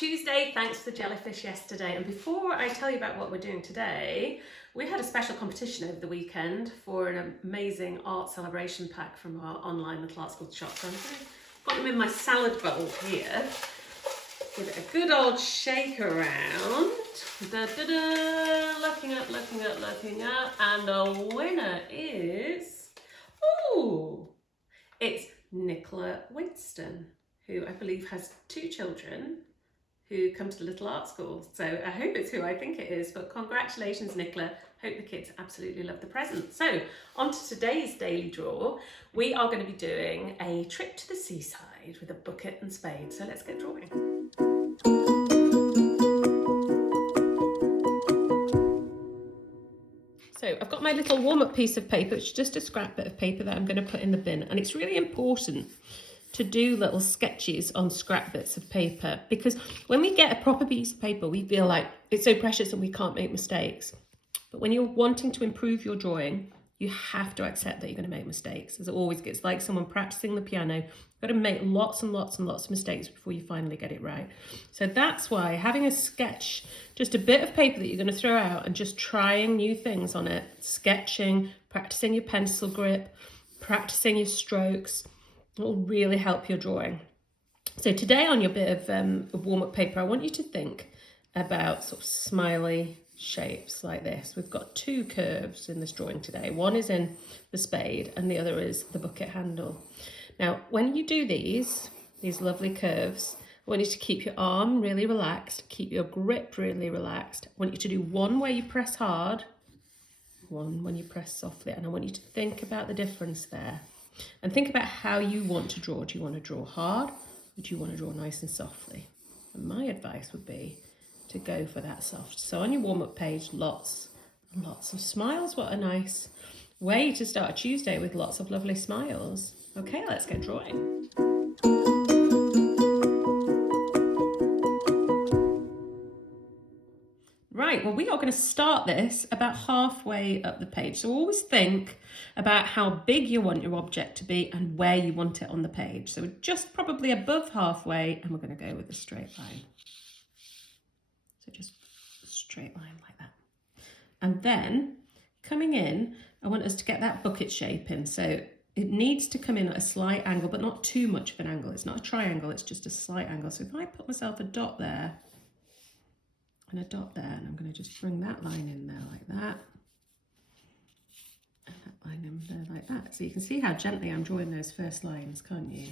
Tuesday, thanks for the jellyfish yesterday. And before I tell you about what we're doing today, we had a special competition over the weekend for an amazing art celebration pack from our online Little Art School shop. So I'm going to put them in my salad bowl here. Give it a good old shake around. Da, da, da. Looking up, looking up, looking up. And the winner is, it's Nicola Winston, who I believe has 2 children who come to the Little Art School. So I hope it's who I think it is, but congratulations, Nicola. Hope the kids absolutely love the present. So on to today's daily draw. We are going to be doing a trip to the seaside with a bucket and spade. So let's get drawing. So I've got my little warm-up piece of paper. It's just a scrap bit of paper that I'm going to put in the bin. And it's really important to do little sketches on scrap bits of paper, because when we get a proper piece of paper, we feel like it's so precious and we can't make mistakes. But when you're wanting to improve your drawing, you have to accept that you're going to make mistakes. As it always gets, like someone practicing the piano, you've got to make lots and lots and lots of mistakes before you finally get it right. So that's why having a sketch, just a bit of paper that you're going to throw out and just trying new things on it, sketching, practicing your pencil grip, practicing your strokes, it will really help your drawing. So today on your bit of warm-up paper, I want you to think about sort of smiley shapes like this. We've got 2 curves in this drawing today. One is in the spade and the other is the bucket handle. Now, when you do these lovely curves, I want you to keep your arm really relaxed, keep your grip really relaxed. I want you to do one where you press hard, one when you press softly, and I want you to think about the difference there. And think about how you want to draw. Do you want to draw hard or do you want to draw nice and softly? And my advice would be to go for that soft. So on your warm-up page, lots and lots of smiles. What a nice way to start a Tuesday, with lots of lovely smiles. Okay, let's get drawing. Right, well, we are going to start this about halfway up the page. So always think about how big you want your object to be and where you want it on the page. So we're just probably above halfway, and we're going to go with a straight line. So just a straight line like that. And then coming in, I want us to get that bucket shape in. So it needs to come in at a slight angle, but not too much of an angle. It's not a triangle, it's just a slight angle. So if I put myself a dot there, and a dot there, and I'm going to just bring that line in there like that, and that line in there like that. So you can see how gently I'm drawing those first lines, can't you?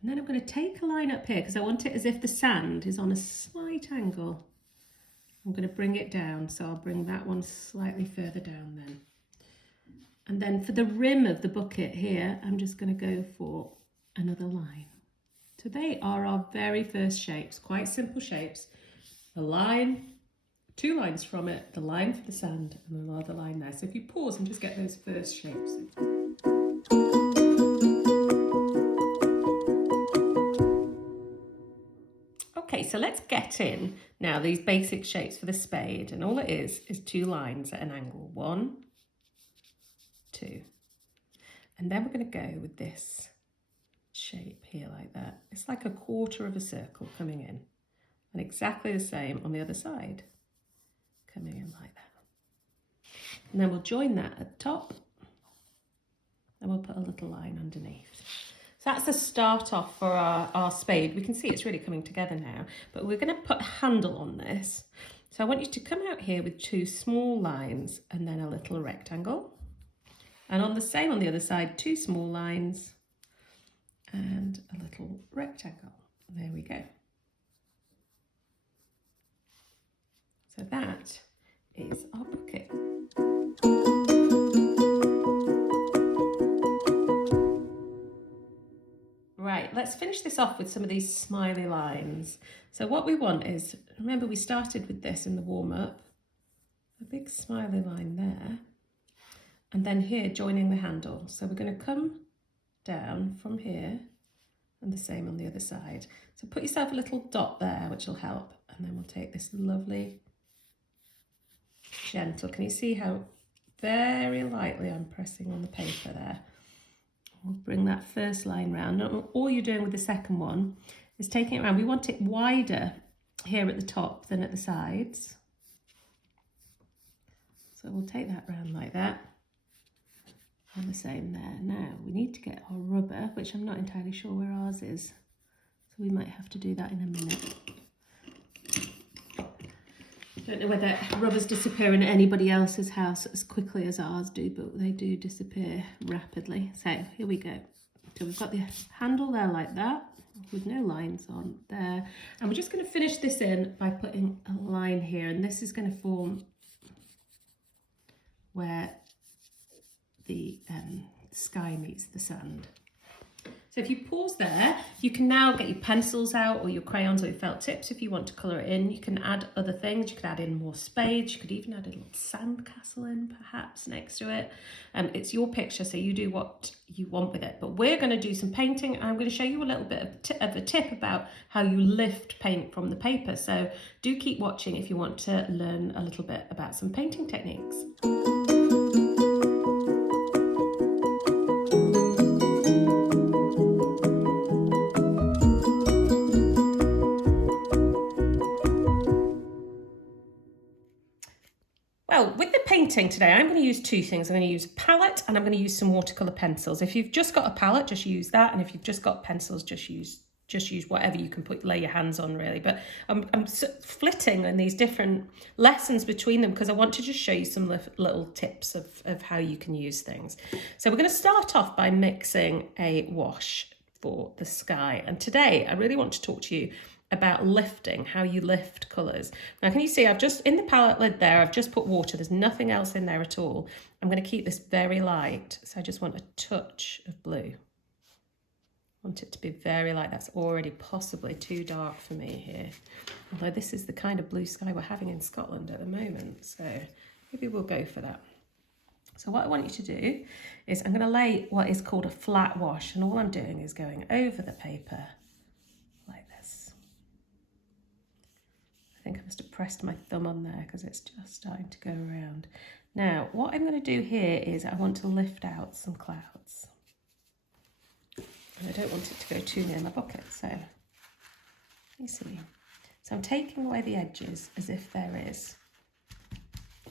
And then I'm going to take a line up here because I want it as if the sand is on a slight angle. I'm going to bring it down, so I'll bring that one slightly further down then. And then for the rim of the bucket here, I'm just going to go for another line. So they are our very first shapes, quite simple shapes. A line, 2 lines from it, the line for the sand, and another line there. So if you pause and just get those first shapes. Okay, so let's get in now these basic shapes for the spade, and all it is 2 lines at an angle. 1, 2. And then we're going to go with this shape here like that. It's like a quarter of a circle coming in. And exactly the same on the other side, coming in like that. And then we'll join that at the top, and we'll put a little line underneath. So that's the start off for our spade. We can see it's really coming together now, but we're going to put a handle on this. So I want you to come out here with 2 small lines and then a little rectangle. And on the same on the other side, 2 small lines and a little rectangle. There we go. So that is our bucket. Right, let's finish this off with some of these smiley lines. So what we want is, remember we started with this in the warm-up, a big smiley line there, and then here joining the handle. So we're going to come down from here, and the same on the other side. So put yourself a little dot there, which will help, and then we'll take this lovely gentle. Can you see how very lightly I'm pressing on the paper there? We'll bring that first line round. And all you're doing with the second one is taking it around. We want it wider here at the top than at the sides. So we'll take that round like that. And the same there. Now we need to get our rubber, which I'm not entirely sure where ours is. So we might have to do that in a minute. Don't know whether rubbers disappear in anybody else's house as quickly as ours do, but they do disappear rapidly. So here we go. So we've got the handle there like that, with no lines on there. And we're just going to finish this in by putting a line here. And this is going to form where the sky meets the sand. So if you pause there, you can now get your pencils out or your crayons or your felt tips if you want to colour it in. You can add other things. You could add in more spades. You could even add a little sand castle in perhaps next to it. It's your picture, so you do what you want with it. But we're going to do some painting. I'm going to show you a little bit of a tip about how you lift paint from the paper. So do keep watching if you want to learn a little bit about some painting techniques. Well, with the painting today, I'm going to use two things. I'm going to use a palette and I'm going to use some watercolour pencils. If you've just got a palette, just use that. And if you've just got pencils, just use whatever you can lay your hands on, really. But I'm flitting in these different lessons between them because I want to just show you some little tips of how you can use things. So we're going to start off by mixing a wash for the sky. And today I really want to talk to you about lifting, how you lift colours. Now can you see I've just, in the palette lid there, I've just put water. There's nothing else in there at all. I'm going to keep this very light. So I just want a touch of blue. I want it to be very light. That's already possibly too dark for me here. Although this is the kind of blue sky we're having in Scotland at the moment. So maybe we'll go for that. So what I want you to do is I'm going to lay what is called a flat wash. And all I'm doing is going over the paper like this. I think I must have pressed my thumb on there because it's just starting to go around. Now, what I'm going to do here is I want to lift out some clouds. And I don't want it to go too near my bucket, so you see. So I'm taking away the edges as if there is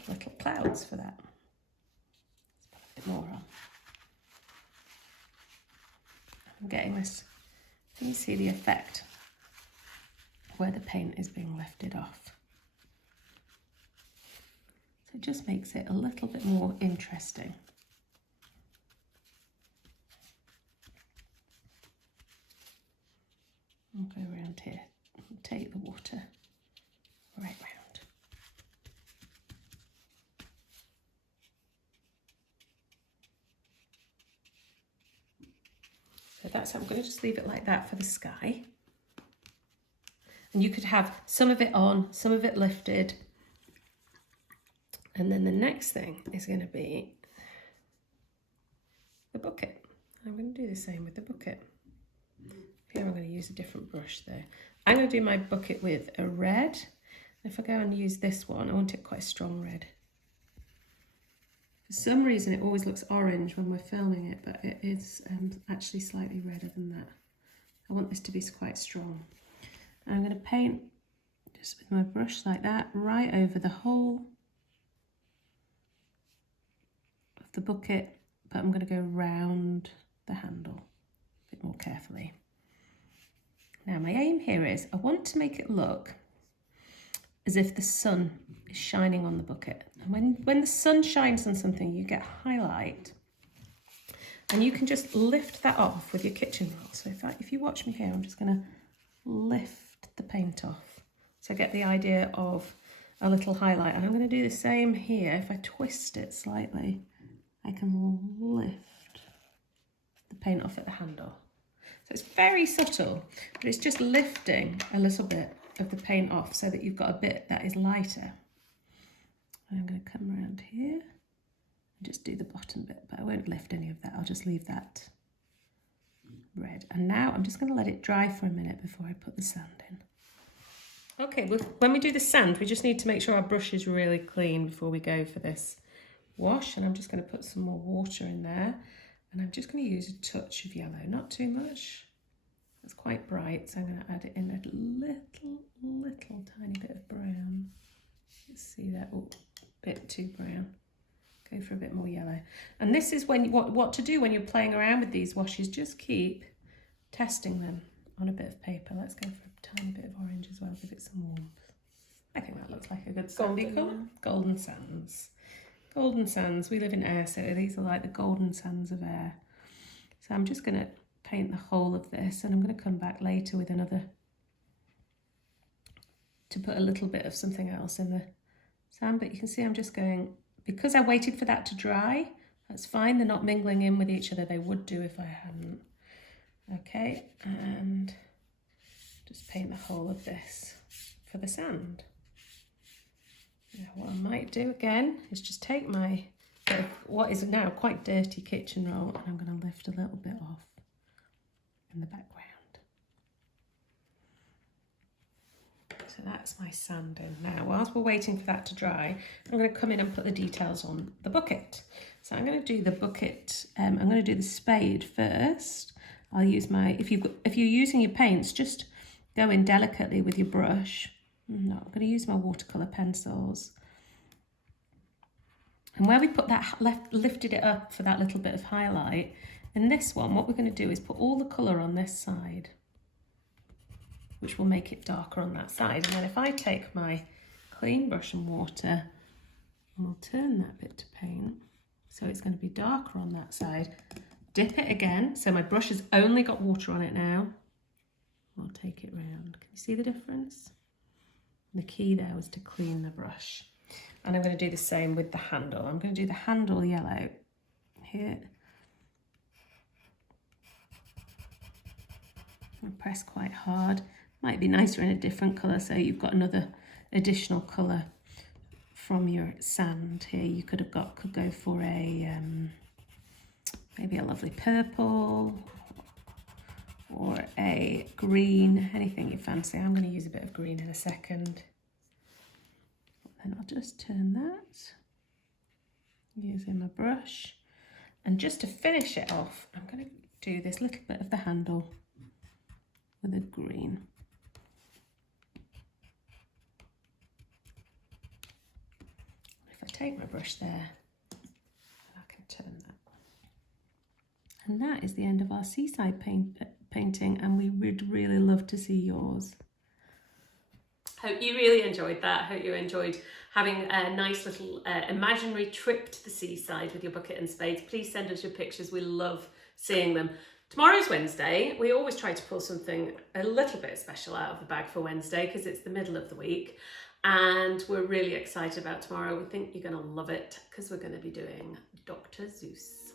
little clouds for that. Let's put a bit more on. I'm getting this, can you see the effect where the paint is being lifted off? So it just makes it a little bit more interesting. I'll go around here and take the water right round. So that's, I'm going to just leave it like that for the sky. And you could have some of it on, some of it lifted. And then the next thing is going to be the bucket. I'm going to do the same with the bucket. Here I'm going to use a different brush though. I'm going to do my bucket with a red. If I go and use this one, I want it quite a strong red. For some reason it always looks orange when we're filming it, but it is actually slightly redder than that. I want this to be quite strong. And I'm going to paint just with my brush like that right over the whole of the bucket, but I'm going to go round the handle a bit more carefully. Now my aim here is I want to make it look as if the sun is shining on the bucket. And when the sun shines on something, you get highlight. And you can just lift that off with your kitchen roll. So if you watch me here, I'm just going to lift the paint off. So I get the idea of a little highlight. And I'm going to do the same here. If I twist it slightly, I can lift the paint off at the handle. So it's very subtle, but it's just lifting a little bit of the paint off so that you've got a bit that is lighter. And I'm going to come around here and just do the bottom bit, but I won't lift any of that. I'll just leave that red. And now I'm just going to let it dry for a minute before I put the sand in. Okay, when we do the sand, we just need to make sure our brush is really clean before we go for this wash. And I'm just going to put some more water in there. And I'm just going to use a touch of yellow, not too much. It's quite bright, so I'm going to add it in a little tiny bit of brown. Let's see that. Oh, a bit too brown. Go for a bit more yellow. And this is when what to do when you're playing around with these washes. Just keep testing them on a bit of paper. Let's go for a tiny bit of orange as well, give it some warmth. I think that looks like a good sandy colour. Golden sands. Golden sands. We live in air, so these are like the golden sands of air. So I'm just going to paint the whole of this, and I'm going to come back later with another to put a little bit of something else in the sand. But you can see I'm just going, because I waited for that to dry, that's fine. They're not mingling in with each other. They would do if I hadn't. Okay, and just paint the whole of this for the sand. Now what I might do again is just take my what is now quite dirty kitchen roll, and I'm going to lift a little bit off in the background. So that's my sand in. Now, whilst we're waiting for that to dry, I'm going to come in and put the details on the bucket. So I'm going to do the bucket, I'm going to do the spade first. I'll use my, if you're using your paints, just go in delicately with your brush. No, I'm going to use my watercolour pencils. And where we put that, lifted it up for that little bit of highlight, in this one, what we're going to do is put all the colour on this side, which will make it darker on that side. And then if I take my clean brush and water, and we'll turn that bit to paint, so it's going to be darker on that side. Dip it again, so my brush has only got water on it now. I'll take it round. Can you see the difference? The key there was to clean the brush. And I'm going to do the same with the handle. I'm going to do the handle yellow here. And press quite hard. Might be nicer in a different colour, so you've got another additional colour from your sand here. You could go for a maybe a lovely purple or a green, anything you fancy. I'm going to use a bit of green in a second. And I'll just turn that using my brush. And just to finish it off, I'm going to do this little bit of the handle with a green. If I take my brush there, I can turn that. And that is the end of our seaside painting, and we would really love to see yours. Hope you really enjoyed that. Hope you enjoyed having a nice little imaginary trip to the seaside with your bucket and spades. Please send us your pictures. We love seeing them. Tomorrow's Wednesday. We always try to pull something a little bit special out of the bag for Wednesday because it's the middle of the week. And we're really excited about tomorrow. We think you're going to love it because we're going to be doing Dr. Seuss.